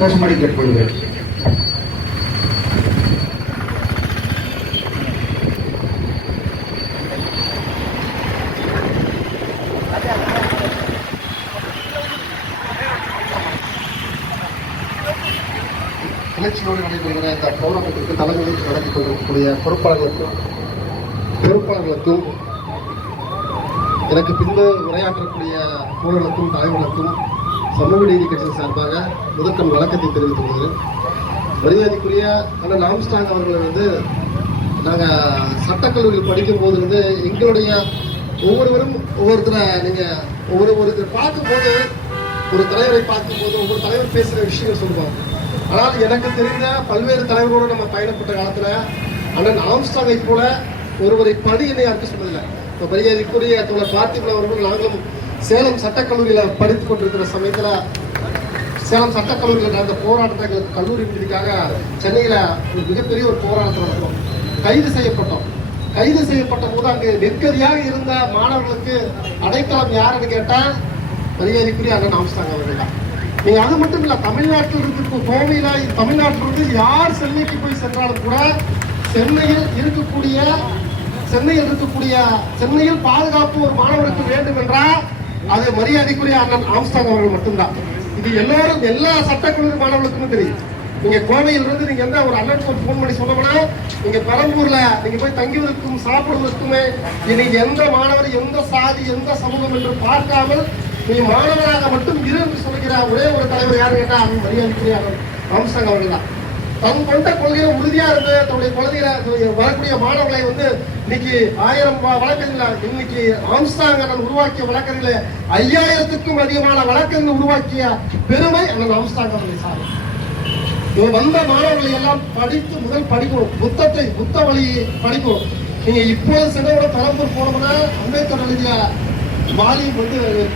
கோஷமடி கேட்டுக்கொள்கிறேன் கிளர்ச்சியோடு நடைபெறுகிற இந்த போராட்டத்திற்கு தலைமை நடத்தி கொண்டிருக்கக்கூடிய பொறுப்பாளர்களுக்கும் பொறுப்பாளர்களுக்கும் எனக்கு பின்பு உரையாற்றக்கூடிய தோழர்களுக்கும் தலைவர்களுக்கும் சமூக நீதி கட்சி சார்பாக முதற்கண் வழக்கத்தை தெரிவித்துக் கொள்கிறேன். மரியாதைக்குரிய அண்ணன் ஆம்ஸ்டாங் அவர்களை வந்து நாங்கள் சட்டக்கல்லூரியில் படிக்கும் போது வந்து எங்களுடைய ஒவ்வொருவரும் ஒவ்வொருத்தரை நீங்கள் ஒவ்வொரு ஒருத்தர் பார்க்கும்போது ஒரு தலைவரை பார்க்கும்போது ஒவ்வொரு தலைவர் பேசுகிற விஷயங்கள் சொல்லுவாங்க. ஆனால் எனக்கு தெரிந்த பல்வேறு தலைவர்களோடு நம்ம பயணப்பட்ட காலத்தில் அண்ணன் ஆம்ஸ்டாங்கை போல ஒருவரை பணி என்னை யாருக்கும் சொன்னதில்லை இப்போ மரியாதைக்குரிய தோழர் பார்த்திபன் அவர்கள் நாங்களும் சேலம் சட்டக்கல்லூரியில் படித்துக் கொண்டிருக்கிற சமயத்தில் சேலம் சட்டக்கல்லூரியில் நடந்த போராட்டத்தை எங்களுக்கு கல்லூரி விடுதிக்காக சென்னையில் ஒரு மிகப்பெரிய ஒரு போராட்டத்தை நடத்தோம் கைது செய்யப்பட்டோம். கைது செய்யப்பட்ட போது அங்கு நெருக்கடியாக இருந்த மாணவர்களுக்கு அடைக்கலம் யாருன்னு கேட்டால் மரியாதைக்குரிய அண்ணன் ஆம்ஸ்டாங் அவர்கள் தான். நீங்கள் அது மட்டும் இல்லை தமிழ்நாட்டில் இருந்து கோவையில் தமிழ்நாட்டிலிருந்து யார் சென்னைக்கு போய் சென்றாலும் கூட சென்னையில் இருக்கக்கூடிய சென்னையில் இருக்கக்கூடிய சென்னையில் பாதுகாப்பு ஒரு மாணவருக்கு வேண்டும் என்றால் அது மரியாதைக்குரிய அண்ணன் ஆம்ஸ்டாங் அவர்கள் மட்டும்தான். இது எல்லோரும் எல்லா சட்டக்குழு மாணவர்களுக்கும் தெரியும். நீங்க கோவையிலிருந்து நீங்கள் நீங்க எந்த ஒரு அண்ணன் ஃபோன் பண்ணி சொன்னோம்னா நீங்க பெரம்பூர்ல நீங்க போய் தங்குவதற்கும் சாப்பிடுவதற்குமே நீங்கள் எந்த மாணவர் எந்த சாதி எந்த சமூகம் என்று பார்க்காமல் நீ மாணவராக மட்டும் இரு என்று சொல்கிற ஒரே ஒரு தலைவர் யாரு கேட்டா அவன் மரியாதைக்குரிய ஆம்ஸ்டாங் அவர்கள் தான். தன் கொண்ட கொள்கையில உறுதியா இருந்த தன்னுடைய குழந்தைகளை வரக்கூடிய மாணவர்களை வந்து இன்னைக்கு ஆயிரம் வ- இன்னைக்கு ஆம்ஸ்டாங் அண்ணன் உருவாக்கிய வழக்கறிஞர் ஐயாயிரத்துக்கும் அதிகமான வழக்கறிஞர் உருவாக்கிய பெருமை அண்ணன் ஆம்ஸ்டாங் அவர்களை சாரும். வந்த மாணவர்களை எல்லாம் படித்து முதல் படிக்கணும். புத்தத்தை புத்த வழியை படிக்கணும். நீங்க இப்போது சென்றவோட பெரம்பூர் போனோம்னா அம்பேத்கர் எழுதிய வாலியும் வந்து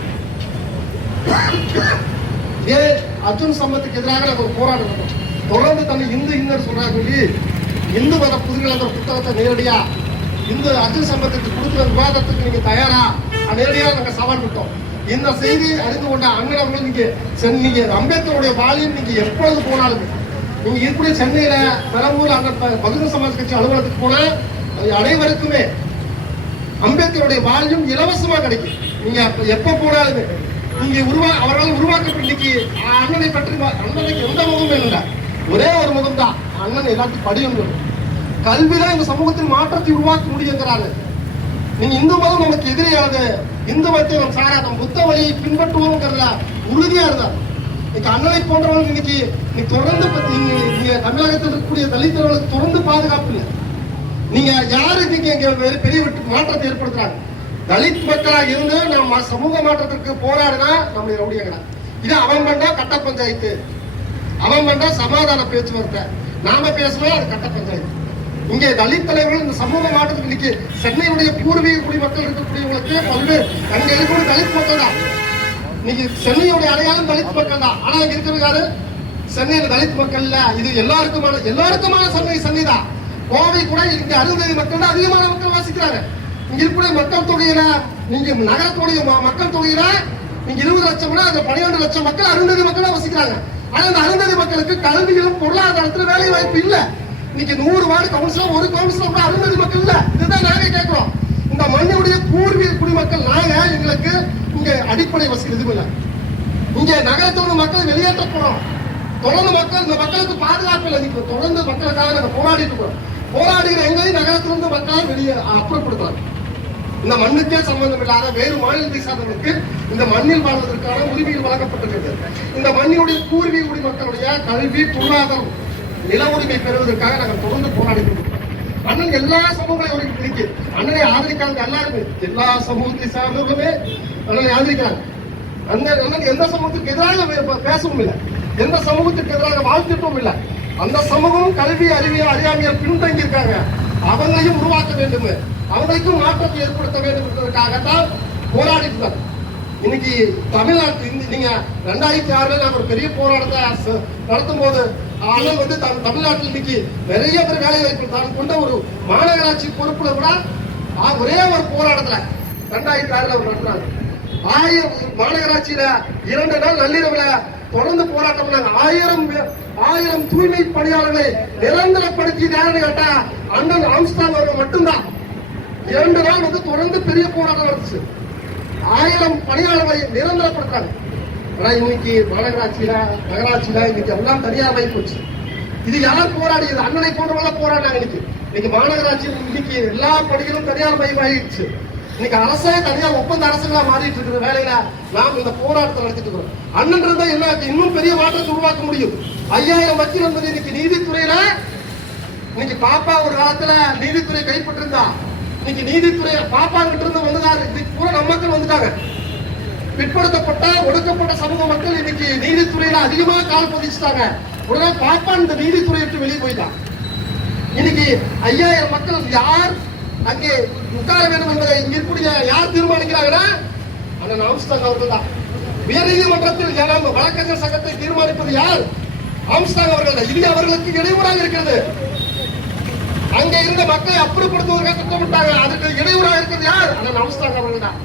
ஏ அர்ஜுன் சம்பத்துக்கு எதிராக நம்ம ஒரு போராட்டம் தொடர்ந்து தன்னை இந்து இன்னர் சொல்றாங்க சொல்லி இந்து மத புதுகிழந்த புத்தகத்தை நேரடியா இந்து அர்ஜுன் சம்பத்துக்கு கொடுக்குற விவாதத்துக்கு நீங்க தயாரா? நேரடியா நாங்க சவால் விட்டோம். இந்த செய்தி அறிந்து கொண்ட அண்ணன் அவர்கள் நீங்க நீங்க அம்பேத்கருடைய வாலியம் நீங்க எப்பொழுது போனாலும் நீங்க இருக்கக்கூடிய சென்னையில பெரம்பூர் அண்ணன் பகுஜன் சமாஜ் கட்சி அலுவலகத்துக்கு போனா அது அனைவருக்குமே அம்பேத்கருடைய வால்யூம் இலவசமா கிடைக்கும். நீங்க எப்ப போனாலுமே நீங்க உருவா அவரால் உருவாக்கப்பட்டு இன்னைக்கு அண்ணனை பற்றி அண்ணனுக்கு எந்த முகமும் இல்லை. ஒரே ஒரு முகம் தான் அண்ணன் எல்லாத்தையும் படியும் கல்விதான் இந்த சமூகத்தில் மாற்றத்தை உருவாக்க முடியுங்கிறாரு நீங்க இந்து மதம் நமக்கு எதிரியாது இந்து மதத்தை நம்ம சாரா நம்ம புத்த வழியை பின்பற்றுவோங்கிறதுல உறுதியா இருந்தார். இன்னைக்கு அண்ணனை போன்றவர்கள் இன்னைக்கு இன்னைக்கு தொடர்ந்து நீங்க தமிழகத்தில் இருக்கக்கூடிய தலித்தவர்களுக்கு தொடர்ந்து பாதுகாப்பு இல்லை. நீங்க யாரு நீங்க இங்க பெரிய- பெரிய மாற்றத்தை ஏற்படுத்துறாங்க? தலித் மக்களாக இருந்து நம்ம சமூக மாற்றத்திற்கு போராடினா நம்முடைய ரவுடியங்கடா இது அவன் பண்ணா கட்ட பஞ்சாயத்து. அவன் பண்ணா சமாதான பேச்சுவார்த்தை நாம பேசுவோம் அது கட்ட பஞ்சாயத்து. இங்கே தலித் தலைவர்கள் இந்த சமூக மாற்றத்துக்கு இன்னைக்கு சென்னையுடைய பூர்வீக குடிமக்கள் இருக்கக்கூடியவங்களுக்கு பல்வேறு அங்க இருக்கக்கூடிய தலித் மக்கள் தான். இன்னைக்கு சென்னையுடைய அடையாளம் தலித் மக்கள் தான். ஆனா இங்க இருக்கிறது யாரு? சென்னையில தலித் மக்கள் இல்ல. இது எல்லாருக்குமான எல்லாருக்குமான சென்னை சென்னை தான். கோவை கூட இங்க அறுபது மக்கள் தான் அதிகமான மக்கள் வாசிக்கிறாங்க. இங்க இருக்கக்கூடிய மக்கள் தொகையில நீங்க நகரத்துடைய மக்கள் தொகையில நீங்க இருபது லட்சம் கூட அந்த பன்னிரெண்டு லட்சம் மக்கள் அருந்ததி மக்கள் தான் வசிக்கிறாங்க. ஆனா அந்த அருந்ததி மக்களுக்கு கல்வியிலும் பொருளாதாரத்துல வேலை வாய்ப்பு இல்ல. இன்னைக்கு நூறு வார்டு கவுன்சிலர் ஒரு கவுன்சிலர் கூட அருந்ததி மக்கள் இல்ல. இதுதான் நாங்க கேட்கிறோம். இந்த மண்ணுடைய பூர்வீக குடிமக்கள் நாங்க எங்களுக்கு இங்க அடிப்படை வசதி எதுவும் இல்லை. இங்க நகரத்தோட மக்கள் வெளியேற்றப்படும் தொடர்ந்து மக்கள் இந்த மக்களுக்கு பாதுகாப்பு இல்லை. தொடர்ந்து மக்களுக்காக நாங்க போராடிட்டு இருக்கோம் போராடுகிற எங்களையும் நகரத்திலிருந்து மக்களை வெளியே அப்புறப்படுத்துறாங்க. இந்த மண்ணுக்கே சம்பந்தம் இல்லாத வேறு மாநிலத்தை சார்ந்தவர்களுக்கு இந்த மண்ணில் வாழ்வதற்கான உரிமைகள் வழங்கப்பட்டிருக்கிறது. இந்த மண்ணினுடைய பூர்வீக குடிமக்களுடைய கல்வி பொருளாதாரம் நில உரிமை பெறுவதற்காக நாங்கள் தொடர்ந்து போராடி அண்ணன் எல்லா சமூகங்களையும் ஒரு இருக்கு அண்ணனை ஆதரிக்காங்க எல்லாருமே எல்லா சமூகத்தை சார்ந்தவர்களுமே அண்ணனை ஆதரிக்கிறாங்க. அந்த அண்ணன் எந்த சமூகத்துக்கு எதிராக பேசவும் இல்லை. எந்த சமூகத்துக்கு எதிராக வாழ்த்துட்டும் இல்லை. அந்த சமூகம் கல்வி அறிவியல் அறியாமையால் பின்தங்கி இருக்காங்க அவங்களையும் உருவாக்க வேண்டும். அவங்களுக்கும் மாற்றத்தை ஏற்படுத்த வேண்டும் என்பதற்காகத்தான் போராடினார் இன்னைக்கு தமிழ்நாட்டு நீங்க ரெண்டாயிரத்தி ஆறுல நாங்க ஒரு பெரிய போராட்டத்தை நடத்தும் போது ஆனால் வந்து தம்- தமிழ்நாட்டில் இன்னைக்கு நிறைய பேர் வேலை வாய்ப்பு தான் கொண்ட ஒரு மாநகராட்சி பொறுப்புல கூட ஒரே ஒரு போராட்டத்துல ரெண்டாயிரத்தி ஆறுல அவர் நடத்தினாங்க ஆயிரம் மாநகராட்சியில இரண்டு நாள் நள்ளிரவுல தொடர்ந்து போராட்டம் பண்ணாங்க. ஆயிரம் ஆயிரம் தூய்மை பணியாளர்களை நிரந்தரப்படுத்தி நேரம் கேட்டா அண்ணன் ஆம்ஸ்டாங் அவர்கள் மட்டும்தான். இரண்டு நாள் வந்து தொடர்ந்து பெரிய போராட்டம் நடந்துச்சு. ஆயிரம் பணியாளர்களை நிரந்தரப்படுத்தாங்க ஆனா இன்னைக்கு மாநகராட்சியில நகராட்சியில இன்னைக்கு எல்லாம் தனியார் ஆகி போச்சு. இது யார் போராடியது அண்ணனை போன்றவங்க போராடினாங்க இன்னைக்கு. இன்னைக்கு மாநகராட்சி இன்னைக்கு எல்லா பணிகளும் தனியார் மயமாயிடுச்சு. இன்னைக்கு அரசே தனியார் ஒப்பந்த அரசுகளா மாறிட்டு இருக்கிற வேலையில நாம் இந்த போராட்டத்தை நடத்திட்டு இருக்கிறோம். அண்ணன் இருந்தா என்ன ஆச்சு? இன்னும் பெரிய மாற்றத்தை உருவாக்க முடியும். ஐயாயிரம் வக்கீல் என்பது இன்னைக்கு நீதித்துறையில இன்னைக்கு பாப்பா ஒரு காலத்துல நீதித்துறை கைப்பற்றிருந்தா. இன்னைக்கு நீதித்துறை பாப்பா கிட்ட இருந்து வந்ததாரு இன்னைக்கு பூரா நம்ம மக்கள் வந்துட்டாங்க. பிற்படுத்தப்பட்ட ஒடுக்கப்பட்ட சமூக மக்கள் இன்னைக்கு நீதித்துறையில அதிகமா கால் பதிச்சுட்டாங்க. உடனே பாப்பா இந்த நீதித்துறை விட்டு வெளியே போயிட்டான் இன்னைக்கு ஐயாயிரம் மக்கள் யார் அங்கே உட்கார வேண்டும் என்பதை இங்க இருக்கக்கூடிய யார் தீர்மானிக்கிறாங்கன்னா அண்ணன் ஆம்ஸ்டாங் அவர்கள் தான். உயர் நீதிமன்றத்தில் வழக்கறிஞர் சங்கத்தை தீர்மானிப்பது யார்? ஆம்ஸ்டாங் அவர்கள் இது அவர்களுக்கு இடையூறாக இருக்கிறது. அங்க இருந்த மக்களை அப்புறப்படுத்துவதற்காக திட்டமிட்டாங்க. அதுக்கு இடையூறாக இருக்கிறது யார்? அண்ணன் ஆம்ஸ்டாங் அவர்கள் தான்.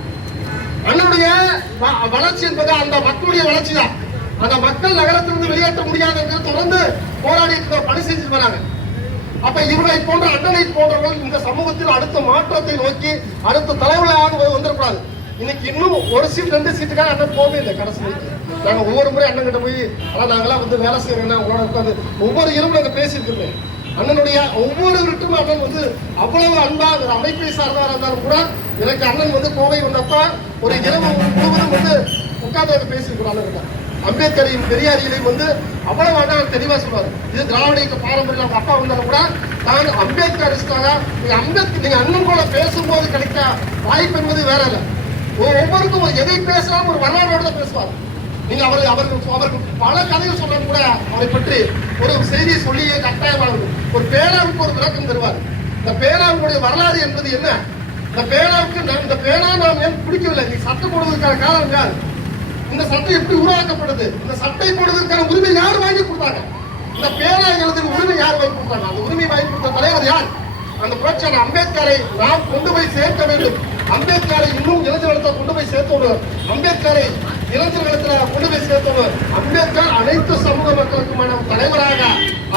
அண்ணனுடைய வளர்ச்சி என்பது அந்த மக்களுடைய வளர்ச்சி தான். அந்த மக்கள் நகரத்திலிருந்து வெளியேற்ற முடியாது என்று தொடர்ந்து போராடி பணி செஞ்சுட்டு வராங்க. அப்ப இவர்களை போன்ற அண்ணனை போன்றவர்கள் இந்த சமூகத்தில் அடுத்த மாற்றத்தை நோக்கி அடுத்த தலைவர்களாக வந்துடக்கூடாது இன்னைக்கு இன்னும் ஒரு சீட் ரெண்டு சீட்டுக்காக அண்ணன் போகவே இல்லை கடைசி நாங்க ஒவ்வொரு முறை அண்ணன் கிட்ட போய் ஆனா நாங்கெல்லாம் வந்து வேலை செய்யறோம்னா உங்களோட உட்காந்து ஒவ்வொரு இரவும் நாங்க பேசிட்டு அண்ணனுடைய ஒவ்வொருவருக்கும் அண்ணன் வந்து அவ்வளவு அன்பா ஒரு அமைப்பை சார்ந்தவராக இருந்தாலும் கூட எனக்கு அண்ணன் வந்து கோவை வந்தப்ப ஒரு இரவு முழுவதும் வந்து உட்கார்ந்து வந்து பேசியிருக்கிறோம் அண்ணன் அம்பேத்கரையும் பெரியாரிகளையும் வந்து அவ்வளவு அண்ணன் தெளிவா சொல்வார். இது திராவிட இயக்க பாரம்பரியம் அவங்க அப்பா வந்தாலும் கூட நான் அம்பேத்கரிஸ்டாக நீங்க அம்பேத்கர் நீங்க அண்ணன் போல பேசும்போது கிடைத்த வாய்ப்பு என்பது வேற இல்லை ஒவ்வொருக்கும் எதை பேசலாம் ஒரு வரலாறோட தான் பேசுவார். நீங்க அவர் அவர்கள் அவருக்கு பல கதைகள் சொல்றது கூட அவரை பற்றி ஒரு செய்தியை சொல்லியே கட்டாயமாக ஒரு பேனாவுக்கு ஒரு விளக்கம் தருவார். இந்த பேனாவுடைய வரலாறு என்பது என்ன? இந்த பேனாவுக்கு நான் இந்த பேனா நாம் ஏன் பிடிக்கவில்லை? நீ சட்டம் போடுவதற்கான காரணம் யார்? இந்த சட்டம் எப்படி உருவாக்கப்படுது இந்த சட்டை போடுவதற்கான உரிமை யார் வாங்கி கொடுத்தாங்க? இந்த பேனா எழுதுற உரிமை யார் வாங்கி கொடுத்தாங்க? அந்த உரிமை வாங்கி கொடுத்த தலைவர் யார்? அந்த புரட்சியான அம்பேத்கரை நாம் கொண்டு போய் சேர்க்க வேண்டும். அம்பேத்கரை இன்னும் இளைஞர்களை கொண்டு போய் சேர்த்தோம் அம்பேத்கரை இளைஞர்களை கொண்டு போய் சேர்த்தோம் அம்பேத்கர் அனைத்து சமூக மக்களுக்குமான தலைவராக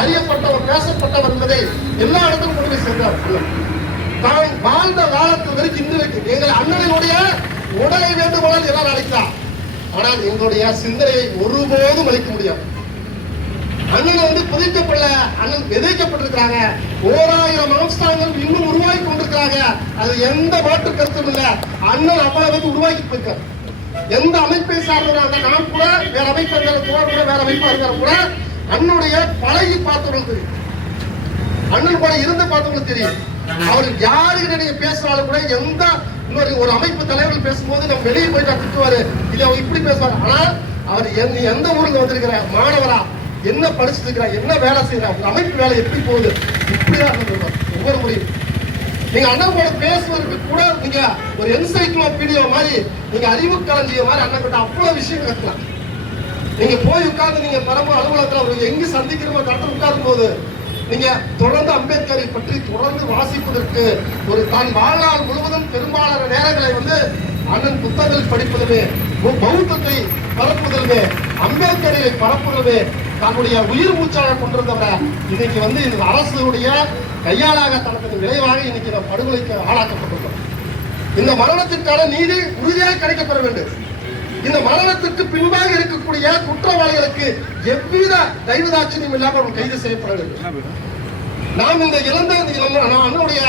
அறியப்பட்டவர் பேசப்பட்டவர் என்பதை எல்லா இடத்திலும் கொண்டு போய் சேர்ந்தார் தான் வாழ்ந்த காலத்து வரைக்கும் இன்று வரைக்கும் எங்கள் அண்ணனுடைய உடலை வேண்டுகோளால் எல்லாரும் அழைக்கலாம். ஆனால் எங்களுடைய சிந்தனையை ஒருபோதும் அளிக்க முடியாது. அண்ணனை வந்து புதைக்கப்படல அண்ணன் விதைக்கப்பட்டிருக்கிறாங்க. ஓராயிரம் ஆம்ஸ்டாங்கள் இன்னும் உருவாக்கி கொண்டிருக்கிறாங்க. அது எந்த மாற்று கருத்தும் இல்ல. அண்ணன் அவ்வளவு உருவாக்கி போயிருக்காரு எந்த அமைப்பை சார்ந்தவராக நான் கூட வேற அமைப்பு இருந்தாலும் கூட கூட வேற அமைப்பா இருந்தாலும் கூட அண்ணனுடைய பழகி பார்த்தவங்களுக்கு தெரியும். அண்ணன் கூட இருந்து பார்த்தவங்களுக்கு தெரியும். அவர் யாருக்கிட்ட நீங்க பேசினாலும் கூட எந்த இன்னொரு ஒரு அமைப்பு தலைவர்கள் பேசும்போது நம்ம வெளியே போயிட்டு திட்டுவாரு. இது அவர் இப்படி பேசுவார். ஆனால் அவர் எந்த ஊருக்கு வந்திருக்கிற மாணவரா என்ன படிச்சுட்டு என்ன வேலை செய்யறான் உங்க அமைப்பு வேலை எப்படி போகுது? இப்படிதான் ஒவ்வொரு முறையும் நீங்க அண்ணன் கூட பேசுவதற்கு கூட நீங்க ஒரு என்சைக்ளோபீடியா மாதிரி நீங்க அறிவு களஞ்சிய மாதிரி அண்ணன் கிட்ட அவ்வளவு விஷயம் கற்கலாம் நீங்க போய் உட்கார்ந்து நீங்க பரம்பு அலுவலகத்துல ஒரு எங்க சந்திக்கிறோமோ கட்ட உட்காரும் போது நீங்க தொடர்ந்து அம்பேத்கரை பற்றி தொடர்ந்து வாசிப்பதற்கு ஒரு தான் வாழ்நாள் முழுவதும் பெரும்பாலான நேரங்களை வந்து அண்ணன் புத்தகங்கள் படிப்பதுமே பௌத்தத்தை பரப்புதலுமே அம்பேத்கரை பரப்புதலுமே தன்னுடைய உயிர் மூச்சாக கொண்டிருந்தவரை இன்னைக்கு வந்து இது அரசுடைய கையாளாக தனது விளைவாக இன்னைக்கு நம்ம படுகொலைக்கு ஆளாக்கப்பட்டுள்ளோம் இந்த மரணத்திற்கான நீதி உறுதியாக கிடைக்கப்பெற வேண்டும். இந்த மரணத்திற்கு பின்பாக இருக்கக்கூடிய குற்றவாளிகளுக்கு எவ்வித தெய்வதாட்சியம் இல்லாமல் அவர்கள் கைது செய்யப்பட வேண்டும். நாம் இந்த இழந்த இளம் நான் அண்ணனுடைய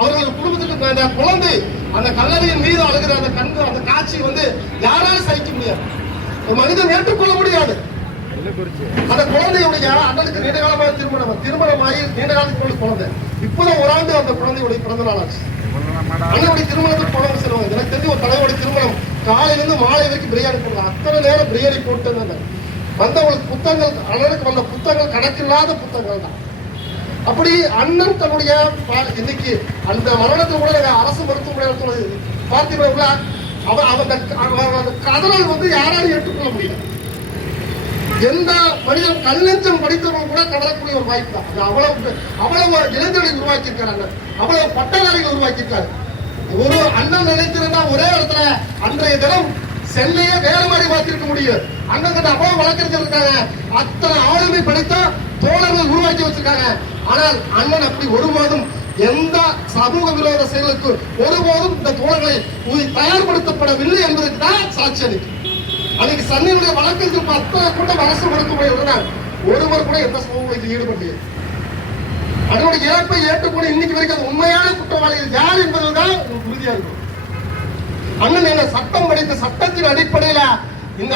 அவர்கள் குடும்பத்துக்கு அந்த குழந்தை அந்த கல்லறையின் மீது அழுகிற அந்த கண்கள் அந்த காட்சி வந்து யாராலும் சகிக்க முடியாது. ஒரு மனிதன் ஏற்றுக்கொள்ள முடியாது. அந்த குழந்தையுடைய அண்ணனுக்கு நீண்ட காலமாக திருமணம் திருமணமாகி நீண்ட காலத்துக்கு குழந்தை இப்பதான் ஒரு ஆண்டு அந்த குழந்தையுடைய பிறந்த நாள் ஆச்சு அண்ணனுடைய திருமணத்துக்கு போனவங்க சொல்லுவாங்க எனக்கு தெரிஞ்சு ஒரு தலைவருடைய திருமணம் காலையில இருந்து மாலை வரைக்கும் பிரியாணி போடுவாங்க அத்தனை நேரம் பிரியாணி போட்டு வந்தவங்களுக்கு புத்தகங்கள் அண்ணனுக்கு வந்த புத்தகங்கள் கணக்கில்லாத புத்தகங்கள் தான் அப்படி அண்ணன் தன்னுடைய இன்னைக்கு அந்த மரணத்தை கூட அரசு மருத்துவமனை பார்த்தீங்கன்னா அவன் அவன் அந்த- கதறல் வந்து யாராலும் ஏற்றுக்கொள்ள முடியல எந்த மனிதன் கல்லஞ்சம் படித்தவங்க கூட கடலக்கூடிய ஒரு வாய்ப்பு தான். அது அவ்வளவு அவ்வளவு இளைஞர்களை உருவாக்கி இருக்காரு அவ்வளவு பட்டதாரிகளை உருவாக்கி இருக்காரு ஒரு அண்ணன் நினைத்திருந்தா ஒரே இடத்துல அன்றைய தினம் சென்னையே வேற மாதிரி மாத்திருக்க முடியும். அண்ணன் கிட்ட அவ்வளவு வழக்கறிஞர் இருக்காங்க. அத்தனை ஆளுமை படித்த தோழர்கள் உருவாக்கி வச்சிருக்காங்க. ஆனால் அண்ணன் அப்படி ஒரு மாதம் எந்த சமூக விரோத செயலுக்கு ஒருபோதும் இந்த தோழர்களை தயார்படுத்தப்படவில்லை என்பதுக்கு தான் சாட்சி அளிக்கும். அன்னைக்கு சன்னியுடைய வழக்கு அத்தனை கூட்டம் அரசு கொடுக்க போய் ஒருவர் கூட எந்த சமூகம் இதில் ஈடுபட்டு அதனோட இழப்பை ஏற்றுக்கொண்டு இன்னைக்கு வரைக்கும் அது உண்மையான குற்றவாளிகள் யார் என்பதுதான் உறுதியா இருக்கும். அண்ணன் என்ன சட்டம் படித்த சட்டத்தின் அடிப்படையில இந்த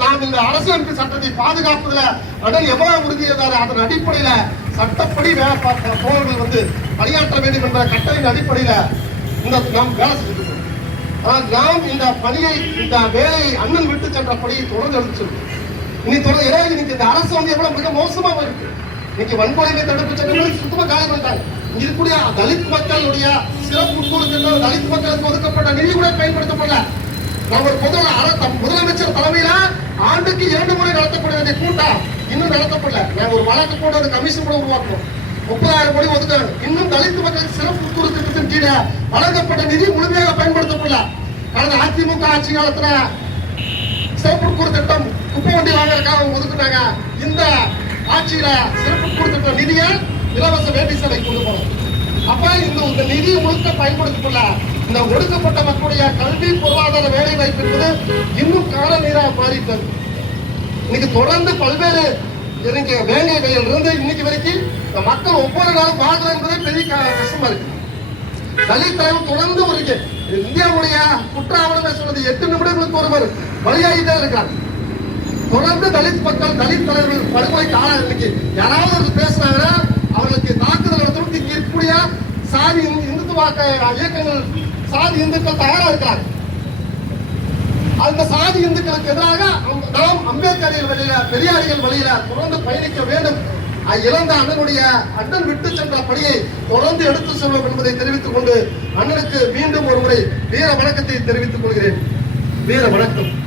நாம் இந்த அரசியலமைப்பு சட்டத்தை பாதுகாப்பதுல அண்ணன் எவ்வளவு உறுதியதாரு அதன் அடிப்படையில சட்டப்படி வேலை பார்க்க போவர்கள் வந்து பணியாற்ற வேண்டும் என்ற கட்டளையின் அடிப்படையில இந்த நாம் வேலை செஞ்சுட்டு ஆனால் நாம் இந்த பணியை இந்த வேலையை அண்ணன் விட்டு சென்ற பணியை தொடர்ந்து எடுத்து செல்வோம். இனி தொடர்ந்து இன்னைக்கு இந்த அரசு வந்து எவ்வளவு மிக மோசமாக இருக்கு. இன்னைக்கு வன்கொடுமை தடுப்பு சட்டங்கள் சுத்தமாக காலி பண்ணிட்டாங்க. இருக்கக்கூடிய தலித் மக்களுடைய சிறப்பு உட்கொடு தலித் மக்களுக்கு ஒதுக்கப்பட்ட நிதி கூட பயன்படுத்தப்படல. நம்ம ஒரு பொது முதலமைச்சர் தலைமையில ஆண்டுக்கு இரண்டு முறை நடத்தப்பட வேண்டிய கூட்டம் இன்னும் நடத்தப்படல. நாங்க ஒரு வழக்கு போட ஒரு கமிஷன் கூட உருவாக்கணும் முப்பதாயிரம் கோடி ஒதுக்காங்க இன்னும் தலித் மக்களுக்கு சிறப்பு உட்கொடுத்து வழங்கப்பட்ட நிதி முழுமையாக பயன்படுத்தப்படல. கடந்த அதிமுக ஆட்சி காலத்துல சிறப்பு கூறு திட்டம் குப்பை வண்டி வாங்கறதுக்காக ஒதுக்குனாங்க இந்த ஆட்சியில சிறப்பு கூறு திட்டம் நிதியை இலவச வேட்டி சேவை கொண்டு போறோம் அப்ப இந்த இந்த நிதி முழுக்க பயன்படுத்தப்படல. இந்த ஒடுக்கப்பட்ட மக்களுடைய கல்வி பொருளாதார வேலை வாய்ப்பு என்பது இன்னும் கால நீராக மாறிட்டது. இன்னைக்கு தொடர்ந்து பல்வேறு இன்னைக்கு வேலை கையில் இருந்து இன்னைக்கு வரைக்கும் மக்கள் ஒவ்வொரு நாளும் வாழ்றது என்பதே பெரிய கஷ்டமா இருக்கு. தலித் தலைவர் தொடர்ந்து ஒரு இந்தியாவுடைய குற்ற சொன்னது எட்டு நிமிடங்களுக்கு ஒருவர் பலியாகிட்டே இருக்கார். தொடர்ந்து தலித் மக்கள் தலித் தலைவர்கள் படுகொலைக்கு ஆளா இன்னைக்கு யாராவது ஒரு பேசுறாங்கன்னா அவர்களுக்கு தாக்குதல் நடத்தும் இங்க இருக்கக்கூடிய சாதி இந்து- இந்துத்துவாக்க இயக்கங்கள் சாதி இந்துக்கள் தயாரா இருக்கிறாங்க அந்த சாதி இந்துக்களுக்கு எதிராக நாம் அம்பேத்கரின் வழியில பெரியாரிகள் வழியில தொடர்ந்து பயணிக்க வேண்டும். இழந்த அண்ணனுடைய அண்ணன் விட்டு சென்ற பணியை தொடர்ந்து எடுத்து செல்வோம் என்பதை தெரிவித்துக் கொண்டு அண்ணனுக்கு மீண்டும் ஒரு முறை வீர வணக்கத்தை தெரிவித்துக் கொள்கிறேன். வீர வணக்கம்.